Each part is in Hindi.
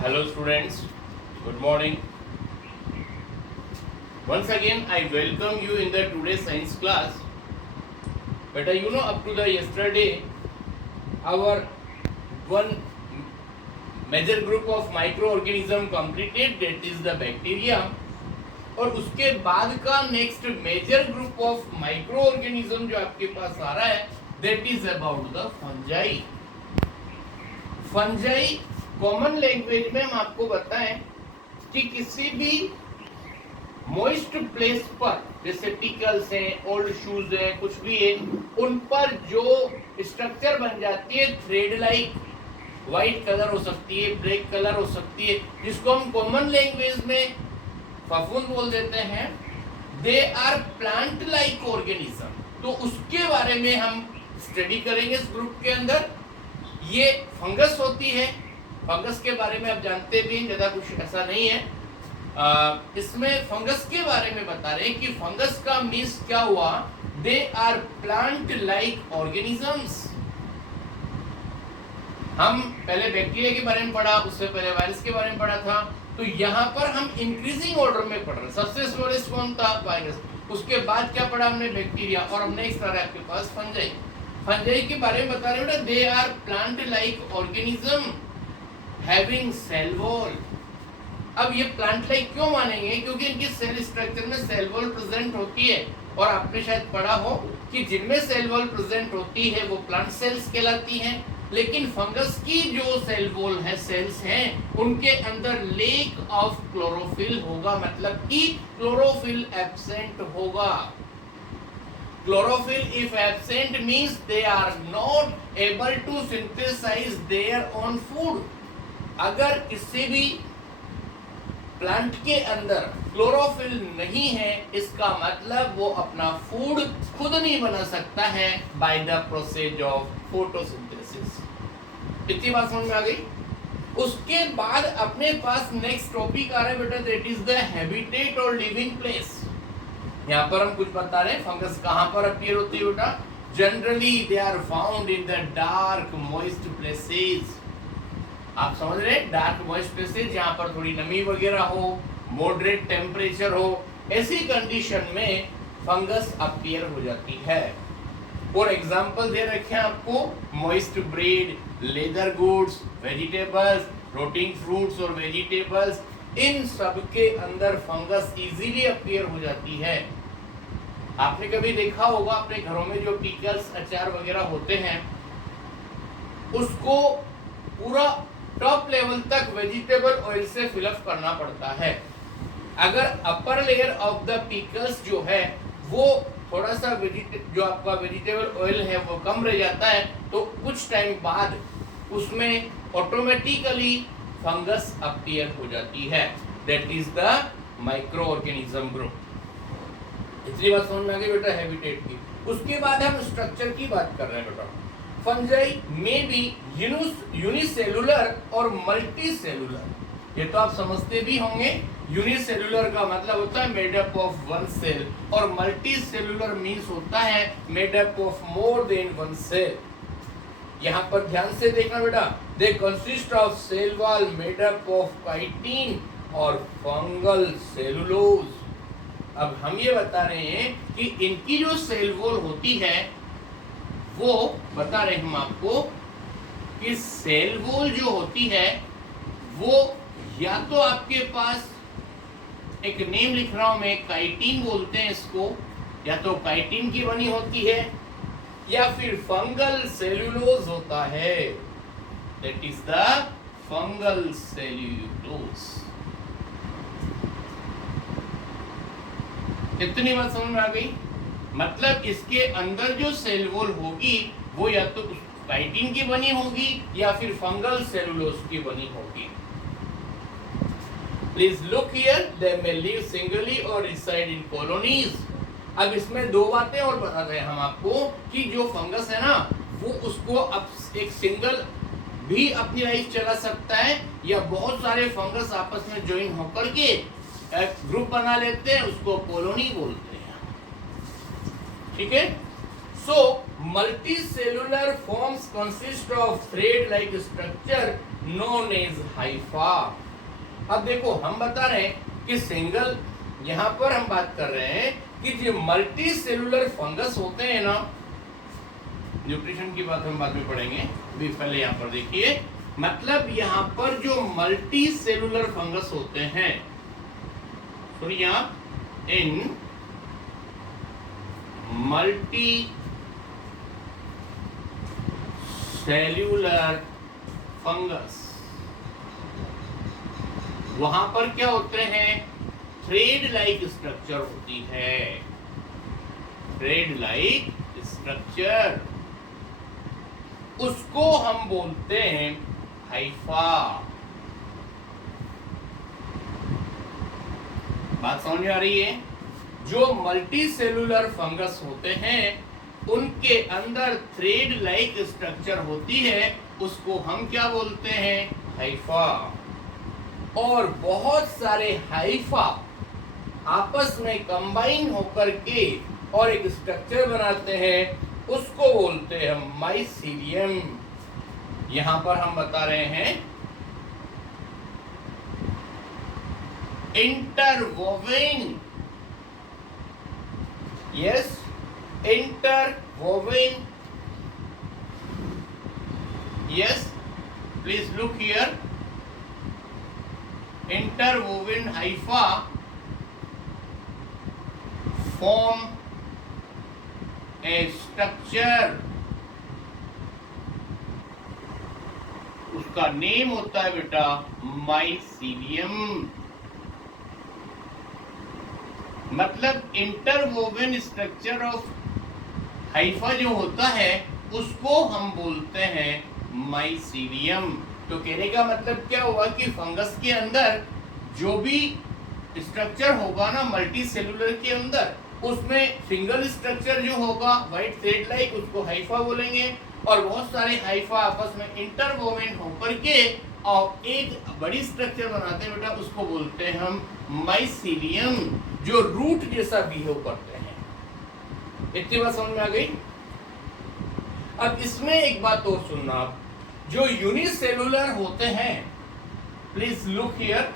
Hello students, good morning. Once again I welcome you in the today's science class. But up to the yesterday our one major group of microorganism completed, that is the bacteria. और उसके बाद का next major group of micro organism जो आपके पास आ रहा है that is about the fungi. Fungi common language में हम आपको बताएं कि किसी भी मॉइस्ट प्लेस पर, जैसे पिकल्स हैं, ओल्ड शूज हैं, कुछ भी है, उन पर जो स्ट्रक्चर बन जाती है थ्रेड लाइक, व्हाइट कलर हो सकती है, ब्लैक कलर हो सकती है, जिसको हम कॉमन लैंग्वेज में फफूंद बोल देते हैं, they are plant like organism. तो उसके बारे में हम स्टडी करेंगे इस ग्रुप के अंदर. ये फंगस होती है. फंगस के बारे में आप जानते भी ज्यादा कुछ ऐसा नहीं है. इसमें फंगस के बारे में बता रहे हैं कि फंगस का मीन्स क्या हुआ, they are plant like organisms. हम पहले बैक्टीरिया के बारे में पढ़ा, उससे पहले वायरस के बारे में पढ़ा था. तो यहाँ पर हम इंक्रीजिंग ऑर्डर में पढ़ रहे हैं. सबसे स्मॉलेस्ट कौन था? वायरस. उसके बाद क्या पढ़ा हमने? बैक्टीरिया. और हमने नेक्स्ट आ रहा है आपके पास फंजाई. फंजाई के बारे में बता रहे बेटा, they are plant like organism having cell wall. अब ये प्लांट लाइक क्यों मानेंगे? क्योंकि इनकी सेल स्ट्रक्चर में सेल वॉल प्रेजेंट होती है. और आपने शायद पढ़ा हो कि जिनमें सेल वॉल प्रेजेंट होती है वो प्लांट सेल्स कहलाती हैं. लेकिन फंगस की जो सेल वॉल है, सेल्स हैं, उनके अंदर लेक ऑफ क्लोरोफिल होगा. मतलब कि क्लोरोफिल एब्सेंट होगा. Chlorophyll if absent means they are not able to synthesize their own food. अगर किसी भी प्लांट के अंदर क्लोरोफिल नहीं है, इसका मतलब वो अपना फूड खुद नहीं बना सकता है by the process of photosynthesis. इतनी बात समझ में आ गई. उसके बाद अपने पास नेक्स्ट टॉपिक आ रहा है बेटा, दैट इज द हैबिटेट और लिविंग प्लेस. यहाँ पर हम कुछ बता रहे हैं फंगस कहाँ पर अपीयर होती है बेटा. Generally they are found in the dark moist places. आप समझ रहे हैं? डार्क मॉइस्ट प्लेसेस जहाँ पर थोड़ी नमी वगैरह हो, मॉडरेट टेम्परेचर हो, ऐसी कंडीशन में फंगस अपीयर हो जाती है. और एग्जांपल दे रखे हैं आपको, moist bread, leather goods, vegetables, rotting fruits और वेजिटेबल्स, इन सब के अंदर फंगस इजीली अपीयर हो जाती है. आपने कभी देखा होगा अपने घरों में जो पिकल्स, अचार वगैरह होते हैं, उसको पूरा टॉप लेवल तक वेजिटेबल ऑयल से फिलअप करना पड़ता है. अगर upper layer of the pickles जो है वो थोड़ा सा जो आपका वेजिटेबल ऑयल है वो कम रह जाता है, तो कुछ टाइम बाद उसमें ऑटोमेटिकली फंगस अपीयर हो जाती है. That is the micro organism group. इतनी बात समझ में आ गई बेटा हैबिटेट की. उसके बाद हम स्ट्रक्चर की बात कर रहे हैं बेटा. फंजाई में भी यूनिसेलुलर और मल्टी सेलुलर. ये तो आप समझते भी होंगे. यूनिसेलुलर का मतलब होता है made up of one cell, और मल्टी सेलुलर मीन्स होता है made up of more than one cell. यहाँ पर ध्यान से देखना बेटा, they consist of cell wall made up of chitin और फंगल सेलुलोज. अब हम ये बता रहे हैं कि इनकी जो सेल वॉल होती है वो बता रहे हैं हम आपको कि सेल वॉल जो होती है वो या तो आपके पास एक नेम लिख रहा हूं मैं, काइटिन बोलते हैं इसको, या तो काइटिन की बनी होती है या फिर फंगल सेलुलोज होता है. That is the fungal cellulose. इतनी बात समझ में आ गई. मतलब इसके अंदर जो सेल वॉल होगी वो या तो काइटिन की बनी होगी या फिर फंगल सेलुलोज की बनी होगी. Please look here, they may live singly और रिसाइड इन कॉलोनीज. अब इसमें दो बातें और बता रहे हैं हम आपको कि जो फंगस है ना वो उसको अब एक सिंगल भी अपनी लाइफ चला सकता है, या बहुत सारे फंगस आपस में ज्वाइन होकर के एक ग्रुप बना लेते हैं, उसको कॉलोनी बोलते हैं. ठीक है. सो multicellular forms consist of thread like structure known as Haifa. अब देखो हम बता रहे हैं कि सिंगल, यहां पर हम बात कर रहे हैं कि जो मल्टी सेलुलर फंगस होते हैं ना, न्यूट्रिशन की बात हम बाद में पढ़ेंगे, भी पहले यहां पर देखिए, मतलब यहां पर जो मल्टी सेलुलर फंगस होते हैं, सुनिए आप, इन मल्टी सेल्यूलर फंगस, वहां पर क्या होते हैं, थ्रेड लाइक स्ट्रक्चर होती है, थ्रेड लाइक स्ट्रक्चर, उसको हम बोलते हैं हाइफा। बात समझ में आ रही है? जो मल्टी सेलुलर फंगस होते हैं उनके अंदर थ्रेड लाइक स्ट्रक्चर होती है, उसको हम क्या बोलते हैं, हाइफा। और बहुत सारे हाइफा आपस में कंबाइन होकर के और एक स्ट्रक्चर बनाते हैं, उसको बोलते हैं हम माइसीलियम। यहां पर हम बता रहे हैं इंटरवोवेन, yes, interwoven, yes, please look here, interwoven hypha form a structure, उसका नेम होता है बेटा माइसीलियम। मतलब इंटरवोवेन स्ट्रक्चर ऑफ हाइफा जो होता है उसको हम बोलते हैं माइसीलियम। तो कहने का मतलब क्या हुआ कि फंगस के अंदर जो भी स्ट्रक्चर होगा ना मल्टी सेलुलर के अंदर, उसमें सिंगल स्ट्रक्चर जो होगा व्हाइट थ्रेड लाइक, उसको हाइफा बोलेंगे, और बहुत सारे हाइफा आपस में इंटरवोवेन होकर के और एक बड़ी स्ट्रक्चर बनाते हैं बेटा, उसको बोलते हैं हम माइसीलियम, जो रूट जैसा बिहेव करते हैं। इतनी बात समझ में आ गई? अब इसमें एक बात और सुनना आप, जो यूनिसेलुलर होते हैं, प्लीज लुक हियर,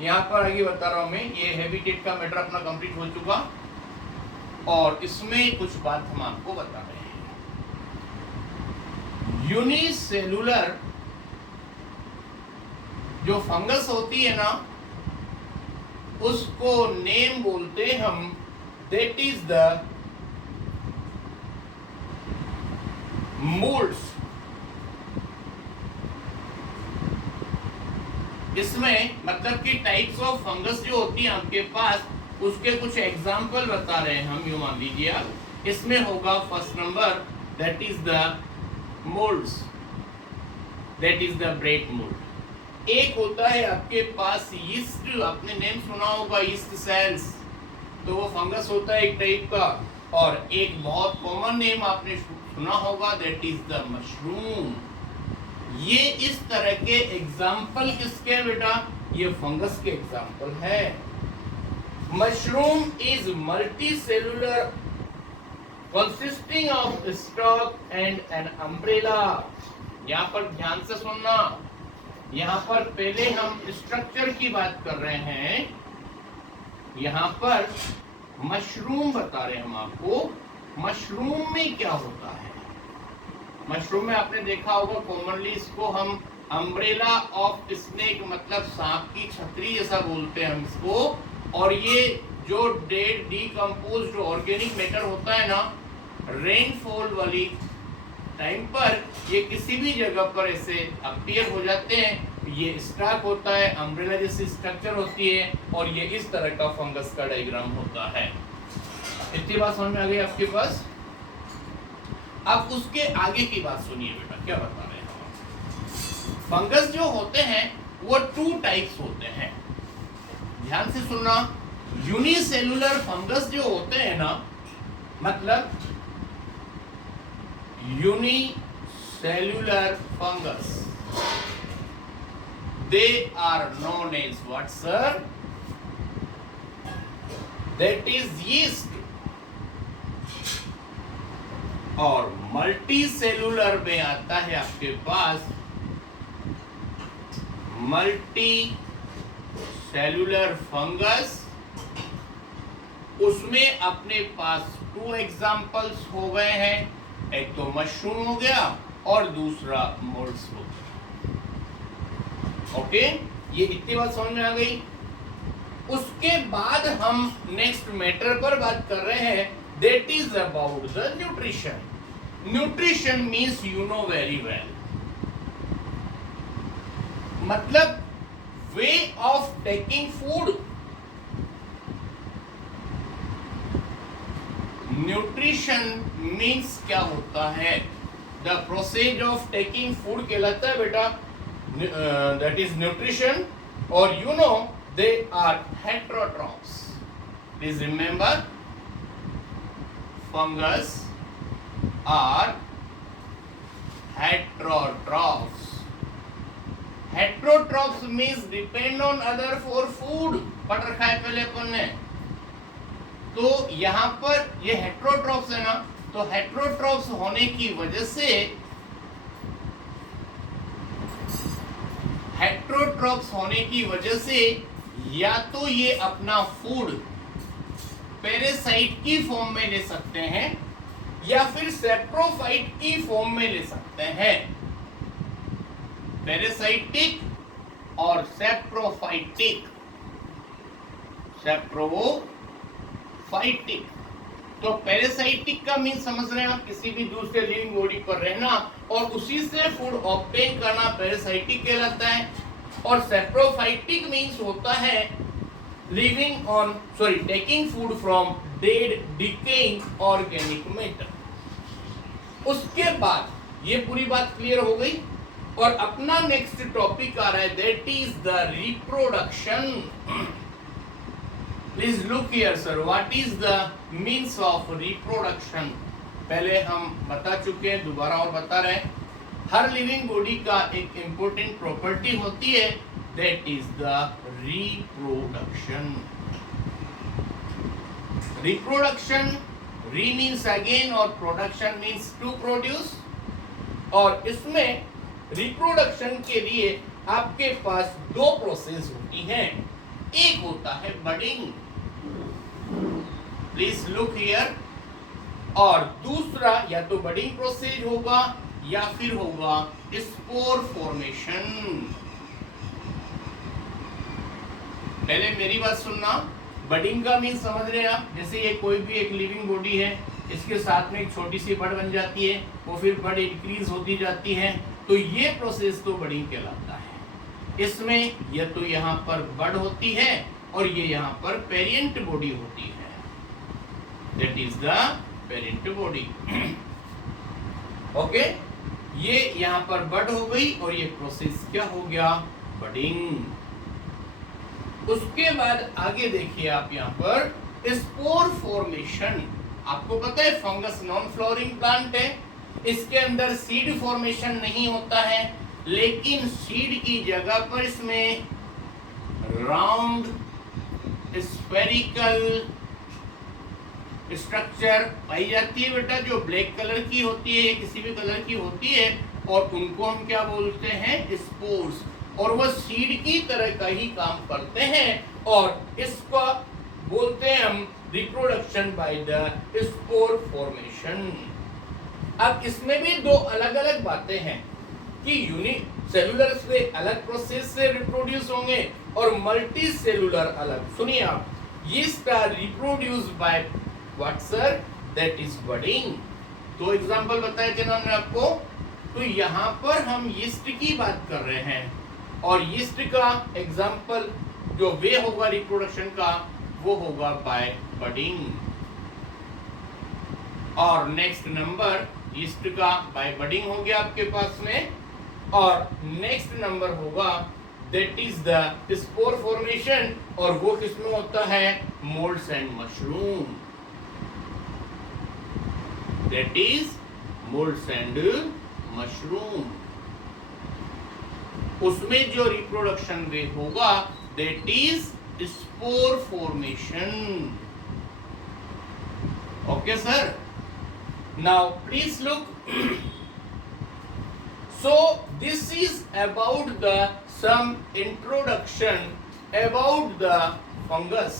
यहां पर आगे बता रहा हूं मैं, ये हैबिटेट का मैटर अपना कंप्लीट हो चुका, और इसमें कुछ बात हम आपको बता रहे हैं। यूनिसेलुलर जो फंगस होती है ना, उसको नेम बोलते हैं हम, दैट इज द मोल्ड्स। इसमें मतलब कि टाइप्स ऑफ फंगस जो होती है आपके पास, उसके कुछ एग्जाम्पल बता रहे हैं हम, यूं मान लीजिए आप, इसमें होगा first number, that is the moulds, that is the bread mould. एक होता है आपके पास यीस्ट, आपने नेम सुना होगा यीस्ट सेल्स, तो वो फंगस होता है एक टाइप का, और एक बहुत कॉमन नेम आपने सुना होगा, दैट इज द मशरूम। ये इस तरह के एग्जाम्पल किसके बेटा, ये फंगस के एग्जाम्पल है। Mushroom is multi cellular consisting of stock and an umbrella. यहाँ पर ध्यान से सुनना, यहाँ पर पहले हम स्ट्रक्चर की बात कर रहे हैं, यहाँ पर मशरूम बता रहे हैं हम आपको। मशरूम में क्या होता है, मशरूम में आपने देखा होगा कॉमनली इसको हम अम्ब्रेला ऑफ स्नेक, मतलब सांप की छतरी जैसा बोलते हैं हम इसको। और ये जो डेड डीकम्पोज्ड ऑर्गेनिक मैटर होता है ना, रेनफॉल वाली टाइम पर ये किसी भी जगह पर ऐसे अपीयर हो जाते हैं, ये स्टॉक होता है, अम्ब्रेला जैसी स्ट्रक्चर होती है, और ये इस तरह का फंगस का डायग्राम होता है। इतनी बात समझ में आ गई आपके पास? अब उसके आगे की बात सुनिए बेटा, क्या बता रहे हैं। फंगस जो होते हैं वो टू टाइप्स होते हैं, ध्यान से सुनना। यूनिसेलुलर फंगस जो होते हैं ना, मतलब unicellular fungus, they are known as what sir, that is yeast। और मल्टी सेलुलर में आता है आपके पास मल्टी सेलुलर फंगस, उसमें अपने पास 2 एग्जाम्पल्स हो गए हैं, एक तो मशरूम हो गया और दूसरा मोल्ड्स हो गया। ओके, ये इतनी बात समझ में आ गई। उसके बाद हम नेक्स्ट मैटर पर बात कर रहे हैं, that is about the nutrition. Nutrition means you know very well, मतलब way of taking food. Nutrition means क्या होता है, the process of taking food कहलाता है बेटा, दैट इज न्यूट्रिशन। और you know they are heterotrophs, please remember, fungus are heterotrophs. Heterotrophs means depend on other for food. पढ़ रखा है पहले अपन ने। तो यहाँ पर ये heterotrophs है ना, तो heterotrophs होने की वजह से, heterotrophs होने की वजह से या तो ये अपना फूड पैरासाइट की फॉर्म में ले सकते हैं या फिर सेप्रोफाइट की फॉर्म में ले सकते हैं। पैरासाइटिक और सेप्रोफाइटिक, सेप्रोफाइटिक। तो पैरासाइटिक का मीन समझ रहे हैं आप, किसी भी दूसरे लिविंग बॉडी पर रहना और उसी से फूड ऑब्टेन करना पैरासाइटिक कहलाता है। और सेप्रोफाइटिक मीन्स होता है taking food from dead decaying organic matter। उसके बाद ये पूरी बात क्लियर हो गई और अपना नेक्स्ट टॉपिक आ रहा है, that is the reproduction. Please look here sir, what is the means of reproduction. पहले हम बता चुके हैं, दोबारा और बता रहे हैं, हर लिविंग बॉडी का एक इंपॉर्टेंट प्रॉपर्टी होती है, that is the reproduction. Reproduction, री मीन्स अगेन और प्रोडक्शन मीन्स टू प्रोड्यूस। और इसमें रिप्रोडक्शन के लिए आपके पास 2 प्रोसेस होती हैं, एक होता है बडिंग, प्लीज लुक हियर, और दूसरा या तो बडिंग प्रोसेस होगा या फिर होगा स्पोर फॉर्मेशन। पहले मेरी बात सुनना, बडिंग का मीन समझ रहे हैं आप, जैसे ये कोई भी एक लिविंग बॉडी है, इसके साथ में एक छोटी सी बड बन जाती है, वो फिर बड इंक्रीज होती जाती है, तो ये प्रोसेस तो बडिंग कहलाता है। इसमें या तो यहाँ पर बड होती है और ये यहाँ पर पेरेंट बॉडी होती है, that is the parent body. Okay, ये यहाँ पर बड हो गई और ये प्रोसेस क्या हो गया, बडिंग। उसके बाद आगे देखिए आप यहाँ पर स्पोर फॉर्मेशन। आपको पता है फंगस नॉन फ्लोरिंग प्लांट है, इसके अंदर सीड फॉर्मेशन नहीं होता है, लेकिन सीड की जगह पर इसमें राउंड स्फेरिकल स्ट्रक्चर पाई जाती है बेटा, जो ब्लैक कलर की होती है या किसी भी कलर की होती है, और उनको हम क्या बोलते हैं, स्पोर्स। और वह सीड की तरह का ही काम करते हैं और इसको बोलते हैं हम reproduction by the spore formation. अब इसमें भी 2 अलग अलग बातें हैं कि यूनिसेलुलर से अलग प्रोसेस से रिप्रोड्यूस होंगे और मल्टी सेलुलर अलग। सुनिए आप, yeast are reproduce by what sir, that is budding. 2 example बताए थे ना हमने आपको, तो यहाँ पर हम यीस्ट की बात कर रहे हैं और यीस्ट का एग्जांपल जो वे होगा रिप्रोडक्शन का, वो होगा बाय बडिंग। और नेक्स्ट नंबर यीस्ट का बाय बडिंग हो गया आपके पास में, और नेक्स्ट नंबर होगा that is the spore formation, और वो किसमें होता है, moulds and mushroom, that is moulds and mushroom. उसमें जो रिप्रोडक्शन वे होगा that is spore formation. Okay sir, now please look, so this is about the some introduction about the fungus.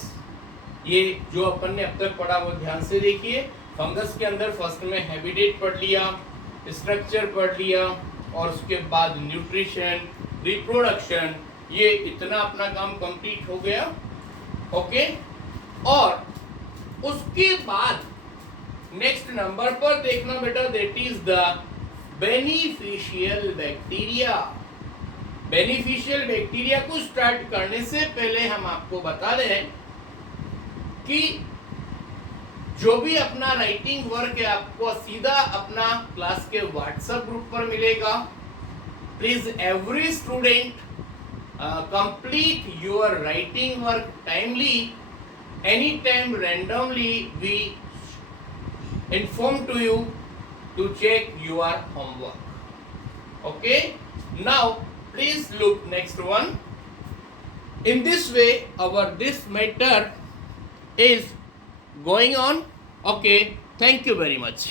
ये जो अपन ने अब तक पढ़ा वो ध्यान से देखिए. फंगस के अंदर फर्स्ट में हैबिटेट पढ़ लिया, स्ट्रक्चर पढ़ लिया और उसके बाद न्यूट्रिशन, रिप्रोडक्शन, ये इतना अपना काम कंप्लीट हो गया. ओके, और उसके बाद नेक्स्ट नंबर पर देखना बेटा, that is the beneficial bacteria. Beneficial bacteria को स्टार्ट करने से पहले हम आपको बता दें कि जो भी अपना राइटिंग वर्क है आपको सीधा अपना क्लास के व्हाट्सएप ग्रुप पर मिलेगा. Please every student complete your writing work timely. Anytime randomly we inform to you to check your homework. Okay, now please look next one. In this way our this matter is going on. Okay, thank you very much.